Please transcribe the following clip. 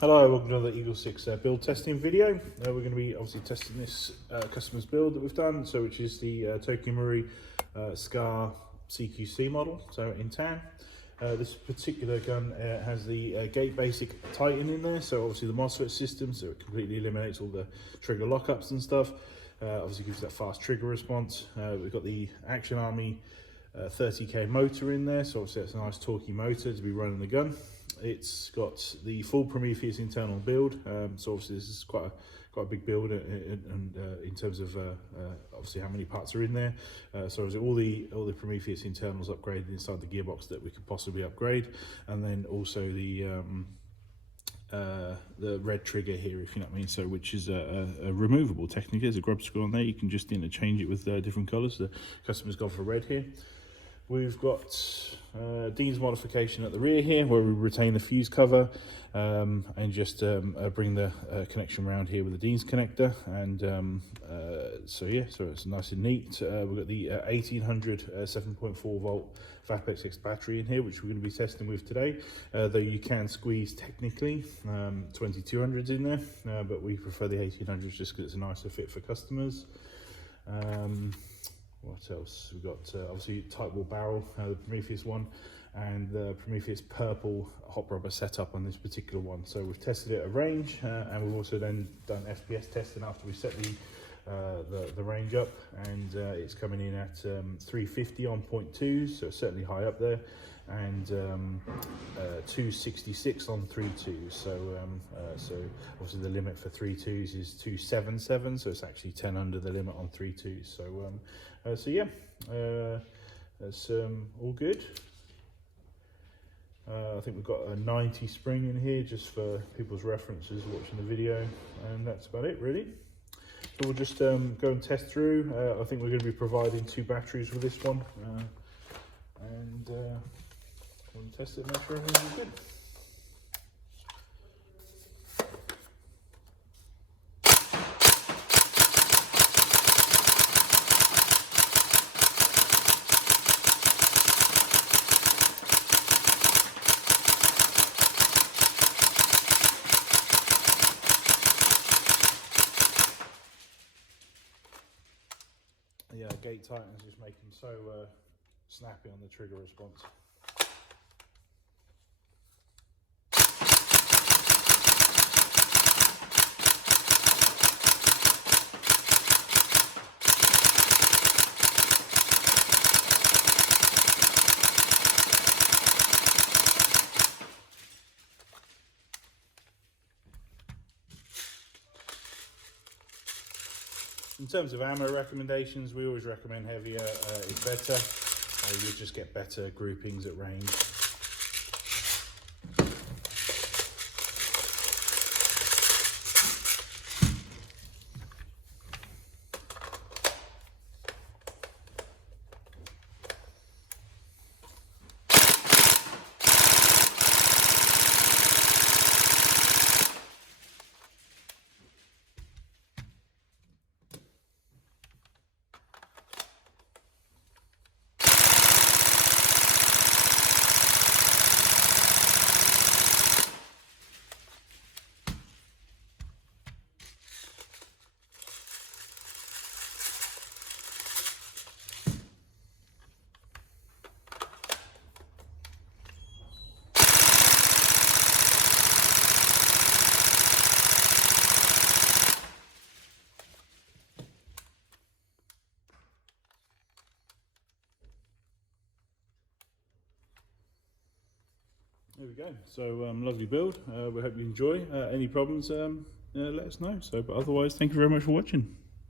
Hello, welcome to another EagleSix build testing video. We're going to be obviously testing this customer's build that we've done, which is the Tokyo Marui Scar CQC model, so in tan. This particular gun has the gate basic Titan in there, so obviously the MOSFET system, so it completely eliminates all the trigger lockups and stuff. Obviously gives that fast trigger response. We've got the Action Army 30k motor in there, so obviously it's a nice torquey motor to be running the gun. It's got the full Prometheus internal build, so obviously this is quite a big build, and in terms of obviously how many parts are in there. So obviously all the Prometheus internals upgraded inside the gearbox that we could possibly upgrade, and then also the red trigger here, if you know what I mean, so which is a removable technically. There's a grub screw on there, you can just interchange it with different colours. The customer's gone for red here. We've got Dean's modification at the rear here, where we retain the fuse cover and just bring the connection around here with the Dean's connector. And so it's nice and neat. We've got the 1800 7.4 volt FAPX battery in here, which we're going to be testing with today. Though you can squeeze technically 2200s in there, but we prefer the 1800s just because it's a nicer fit for customers. What else? We've got obviously Tightbore barrel, the Prometheus one, and the Prometheus Purple Hop rubber setup on this particular one. So we've tested it at range, and we've also then done FPS testing after we set the range up, and it's coming in at 350 on 0.2, so it's certainly high up there, and 266 on 3.2. So obviously the limit for 3.2s is 277, so it's actually 10 under the limit on 3.2s. So yeah, that's all good. I think we've got a 90 spring in here just for people's references watching the video, and that's about it really. So we'll just go and test through. I think we're going to be providing 2 batteries with this one, and we'll test it and make sure everything's good. Yeah, gate tightness just make them so snappy on the trigger response. In terms of ammo recommendations, we always recommend heavier is better. You just get better groupings at range. There we go. So lovely build. We hope you enjoy. Any problems, let us know. But otherwise, thank you very much for watching.